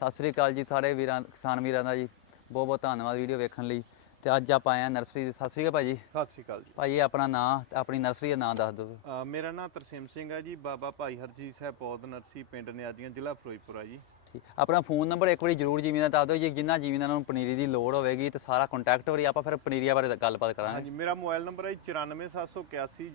ਸਤਿ ਸ੍ਰੀ ਅਕਾਲ ਜੀ, ਸਾਰੇ ਵੀਰਾਂ, ਕਿਸਾਨ ਵੀਰਾਂ ਦਾ ਜੀ। ਬਹੁਤ ਬਹੁਤ ਧੰਨਵਾਦ ਵੀਡੀਓ ਵੇਖਣ ਲਈ। ਤੇ ਅੱਜ ਆਪਾਂ ਆਏ ਆ ਨਰਸਰੀ ਦੇ। ਸਤਿ ਸ੍ਰੀ ਅਕਾਲ ਭਾਜੀ। ਸਤਿ ਸ਼੍ਰੀ ਅਕਾਲ ਜੀ। ਭਾਜੀ ਆਪਣਾ ਨਾਂ ਤੇ ਆਪਣੀ ਨਰਸਰੀ ਦਾ ਨਾਂ ਦੱਸ ਦਿਓ। ਅ, ਮੇਰਾ ਨਾਮ ਤਰਸੇਮ ਸਿੰਘ ਹੈ ਜੀ। ਬਾਬਾ ਭਾਈ ਹਰਜੀਤ ਸਾਹਿਬ ਪੌਦ ਨਰਸੀ ਪਿੰਡ ਨਿਆਦੀਆਂ ਜ਼ਿਲ੍ਹਾ ਫਿਰੋਜ਼ਪੁਰ ਜੀ। ਠੀਕ। ਆਪਣਾ ਫੋਨ ਨੰਬਰ ਇੱਕ ਵਾਰੀ ਜਰੂਰ ਜੀਵੀਂ ਦਾ ਦੱਸ ਦਿਓ ਜੀ। ਜਿੰਨਾ ਜੀਵੀਂ ਨੂੰ ਪਨੀਰੀ ਦੀ ਲੋੜ ਹੋਵੇਗੀ ਤੇ ਸਾਰਾ ਕੰਟੈਕਟ ਵਾਰੀ ਆਪਾਂ ਫਿਰ ਪਨੀਰੀਆਂ ਬਾਰੇ ਗੱਲਬਾਤ ਕਰਾਂਗੇ। ਹਾਂਜੀ ਮੇਰਾ ਮੋਬਾਈਲ ਨੰਬਰ ਹੈ 9478104858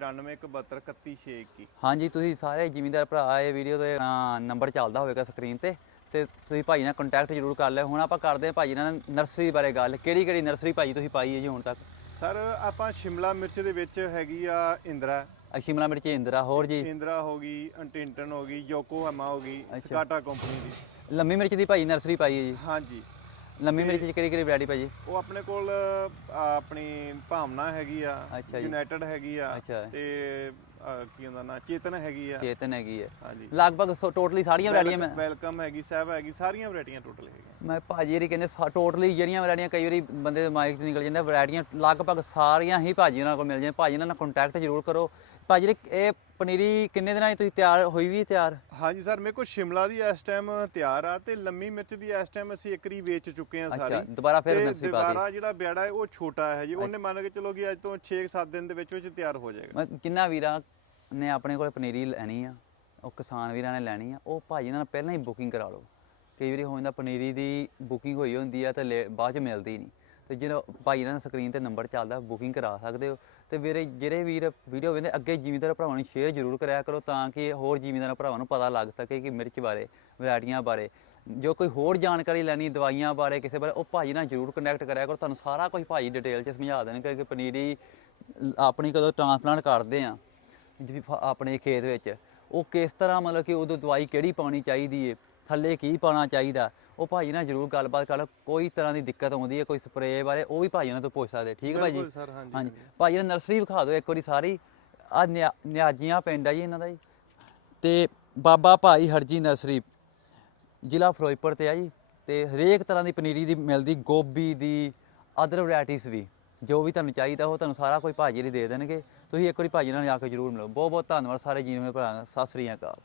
9417311621 ਹਾਂਜੀ ਤੁਸੀਂ ਸਾਰੇ ਜ਼ਿਮੀਂਦਾਰ ਭਰਾ ਇਹ ਵੀਡੀਓ ਦੇ ਨੰਬਰ ਚੱਲਦਾ ਹੋਵੇਗਾ ਸਕਰੀਨ ਤੇ। ਤੇ ਤੁਸੀਂ ਭਾਜੀ ਨਾਲ ਕੰਟੈਕਟ ਜ਼ਰੂਰ ਕਰ ਲਿਓ। ਹੁਣ ਆਪਾਂ ਕਰਦੇ ਹਾਂ ਭਾਜੀ ਨਾਲ ਨਰਸਰੀ ਬਾਰੇ ਗੱਲ। ਕਿਹੜੀ ਕਿਹੜੀ ਨਰਸਰੀ ਭਾਜੀ ਤੁਸੀਂ ਪਾਈ ਹੈ ਜੀ ਹੁਣ ਤੱਕ? ਸਰ ਆਪਾਂ ਸ਼ਿਮਲਾ ਮਿਰਚ ਦੇ ਵਿੱਚ ਹੈਗੀ ਆ ਇੰਦਰਾ। ਸ਼ਿਮਲਾ ਮਿਰਚ ਇੰਦਰਾ ਹੋਰ ਜੀ? ਇੰਦਰਾ ਹੋ ਗਈ ਅੰਟਿੰਟਨ ਹੋ ਗਈ ਯੋਕੋਹਾਮਾ ਹੋ ਗਈ। ਸਕਾਟਾ ਕੰਪਨੀ ਦੀ। ਲੰਮੀ ਮਿਰਚ ਦੀ ਭਾਜੀ ਨਰਸਰੀ ਪਾਈ ਹੈ ਜੀ? ਹਾਂਜੀ। ਲੰਮੀ ਮਿਰਚ ਦੀ ਕਿਹੜੀ ਕਿਹੜੀ ਵੈਰਾਈਟੀ ਭਾਜੀ ਉਹ ਆਪਣੇ ਕੋਲ ਆਪਣੀ ਭਾਵਨਾ ਹੈਗੀ ਆ। ਯੂਨਾਈਟਿਡ ਹੈਗੀ ਆ। ਤੇ ਕੀ ਹੁੰਦਾ ਨਾ ਚੇਤਨ ਹੈਗੀ ਆ। ਚੇਤਨ ਹੈਗੀ ਹੈ ਹਾਂਜੀ। ਲਗਭਗ ਟੋਟਲੀ ਸਾਰੀਆਂ ਵੈਰਾਈਟੀਆਂ ਮੈਂ ਵੈਲਕਮ ਹੈਗੀ ਸਾਹਿਬ ਹੈਗੀ ਸਾਰੀਆਂ ਵੈਰਾਈਟੀਆਂ ਟੋਟਲ ਹੈਗੀਆਂ। ਮੈਂ ਭਾਜੀ ਇਹ ਕਹਿੰਦੇ ਟੋਟਲੀ ਜਿਹੜੀਆਂ ਵੈਰਾਈਟੀਆਂ ਕਈ ਵਾਰੀ ਬੰਦੇ ਦੇ ਮਾਈਕ ਤੇ ਨਿਕਲ ਜਾਂਦਾ ਵੈਰਾਈਟੀਆਂ ਲਗਭਗ ਸਾਰੀਆਂ ਹੀ ਭਾਜੀ ਉਹਨਾਂ ਕੋਲ ਮਿਲ ਜਾਂਦੀਆਂ। ਭਾਜੀ ਨਾਲ ਕੰਟੈਕਟ ਜ਼ਰੂਰ ਕਰੋ। ਭਾਜੀ ਇਹ ਪਨੀਰੀ ਕਿੰਨੇ ਦਿਨਾਂ 'ਚ ਤੁਸੀਂ ਤਿਆਰ ਹੋਈ ਵੀ ਤਿਆਰ? ਹਾਂਜੀ ਸਰ ਮੇਰੇ ਕੋਲ ਸ਼ਿਮਲਾ ਦੀ ਇਸ ਟਾਈਮ ਤਿਆਰ ਆ ਤੇ ਲੰਮੀ ਮਿਰਚ ਦੀ ਇਸ ਟਾਈਮ ਅਸੀਂ ਇੱਕਰੀ ਵੇਚ ਚੁੱਕੇ ਆ ਅੱਛਾ ਸਾਰੀ। ਦੁਬਾਰਾ ਫਿਰ ਨਰਸਰੀ ਪਾ ਦੁਬਾਰਾ ਜਿਹੜਾ ਬੇੜਾ ਹੈ ਉਹ ਛੋਟਾ ਹੈ ਜੀ। ਉਹਨੇ ਮੰਨ ਕੇ ਚਲੋ ਕਿ ਅੱਜ ਤੋਂ 6-7 ਦਿਨ ਦੇ ਵਿੱਚ ਵਿੱਚ ਤਿਆਰ ਹੋ ਜਾਏਗਾ। ਮੈਂ ਜਿੰਨਾ ਵੀਰਾਂ ਨੇ ਆਪਣੇ ਕੋਲ ਪਨੀਰੀ ਲੈਣੀ ਆ? ਉਹ ਕਿਸਾਨ ਵੀਰਾਂ ਨੇ ਲੈਣੀ ਆ। ਉਹ ਭਾਜੀ ਨਾਲ ਪਹਿਲਾਂ ਹੀ ਬੁਕਿੰਗ ਕਰਾ ਲਓ। ਕਈ ਵਾਰੀ ਹੋ ਜਾਂਦਾ ਪਨੀਰੀ ਦੀ ਬੁਕਿੰਗ ਹੋਈ ਹੁੰਦੀ ਆ ਤੇ ਲੇ- ਬਾਅਦ ਚ ਮਿਲਦੀ ਨਹੀਂ। ਤੇ ਜਿਹੜਾ ਭਾਜੀ ਨਾਲ ਸਕਰੀਨ ਤੇ ਨੰਬਰ ਚੱਲਦਾ ਬੁਕਿੰਗ ਕਰਾ ਸਕਦੇ ਹੋ। ਤੇ ਵੀਰੇ, ਜਿਹੜੇ ਵੀਰ ਵੀਡੀਓ ਵੇਖਦੇ, ਅੱਗੇ ਜ਼ਿਮੀਂਦਾਰ ਭਰਾਵਾਂ ਨੂੰ ਸ਼ੇਅਰ ਜ਼ਰੂਰ ਕਰਿਆ ਕਰੋ ਤਾਂ ਕਿ ਹੋਰ ਜ਼ਿਮੀਂਦਾਰ ਭਰਾਵਾਂ ਨੂੰ ਪਤਾ ਲੱਗ ਸਕੇ ਕਿ ਮਿਰਚ ਬਾਰੇ, ਵੈਰਾਈਟੀਆਂ ਬਾਰੇ। ਜੋ ਕੋਈ ਹੋਰ ਜਾਣਕਾਰੀ ਲੈਣੀ, ਦਵਾਈਆਂ ਬਾਰੇ, ਕਿਸੇ ਬਾਰੇ, ਉਹ ਭਾਜੀ ਨਾਲ ਜ਼ਰੂਰ ਕਨੈਕਟ ਕਰਿਆ ਕਰੋ। ਤੁਹਾਨੂੰ ਸਾਰਾ ਕੁਝ ਭਾਜੀ ਡਿਟੇਲ 'ਚ ਸਮਝਾ ਦੇਣਗੇ ਕਿ ਪਨੀਰੀ ਆਪਣੀ ਕਦੋਂ ਟ੍ਰਾਂਸਪਲਾਂਟ ਕਰਦੇ ਆ ਜਿਹੜੀ ਆਪਣੇ ਖੇਤ ਵਿੱਚ। ਉਹ ਕਿਸ ਤਰ੍ਹਾਂ ਮਤਲਬ ਕਿ ਉਦੋਂ ਦਵਾਈ ਕਿਹੜੀ ਪਾਉਣੀ ਚਾਹੀਦੀ ਏ, ਥੱਲੇ ਕੀ ਪਾਉਣਾ ਚਾਹੀਦਾ ਉਹ ਭਾਜੀ ਨਾਲ ਜ਼ਰੂਰ ਗੱਲਬਾਤ ਕਰ ਲਓ ਕੋਈ ਤਰ੍ਹਾਂ ਦੀ ਦਿੱਕਤ ਆਉਂਦੀ ਹੈ ਕੋਈ ਸਪਰੇਅ ਬਾਰੇ ਉਹ ਵੀ ਭਾਜੀ ਨਾਲ ਤੋਂ ਪੁੱਛ ਸਕਦੇ ਠੀਕ ਹੈ ਭਾਜੀ? ਬਿਲਕੁਲ ਸਰ ਹਾਂਜੀ ਭਾਜੀ ਨੇ ਨਰਸਰੀ ਵਿਖਾ ਦਿਓ ਇੱਕ ਵਾਰੀ ਸਾਰੀ। ਆ ਨਿਆਜੀਆਂ ਪਿੰਡ ਆ ਜੀ ਇਹਨਾਂ ਦਾ ਜੀ। ਤੇ ਬਾਬਾ ਭਾਈ ਹਰਜੀ ਨਰਸਰੀ ਜ਼ਿਲ੍ਹਾ ਫਿਰੋਜ਼ਪੁਰ ਤੇ ਆ ਜੀ। ਤੇ ਹਰੇਕ ਤਰ੍ਹਾਂ ਦੀ ਪਨੀਰੀ ਦੀ ਮਿਲਦੀ ਗੋਭੀ ਦੀ ਅਦਰ ਵੈਰਾਈਟੀਜ਼ ਵੀ। ਜੋ ਵੀ ਤੁਹਾਨੂੰ ਚਾਹੀਦਾ ਉਹ ਤੁਹਾਨੂੰ ਸਾਰਾ ਕੁਝ ਭਾਜੀ ਲਈ ਦੇ ਦੇਣਗੇ। ਤੁਸੀਂ ਇੱਕ ਵਾਰੀ ਭਾਜੀ ਨਾਲ ਜਾ ਕੇ ਜ਼ਰੂਰ ਮਿਲੋ। ਬਹੁਤ ਬਹੁਤ ਧੰਨਵਾਦ ਸਾਰੇ ਜੀਵਨ ਭਰਾ ਸਤਿ ਸ੍ਰੀ ਅਕਾਲ।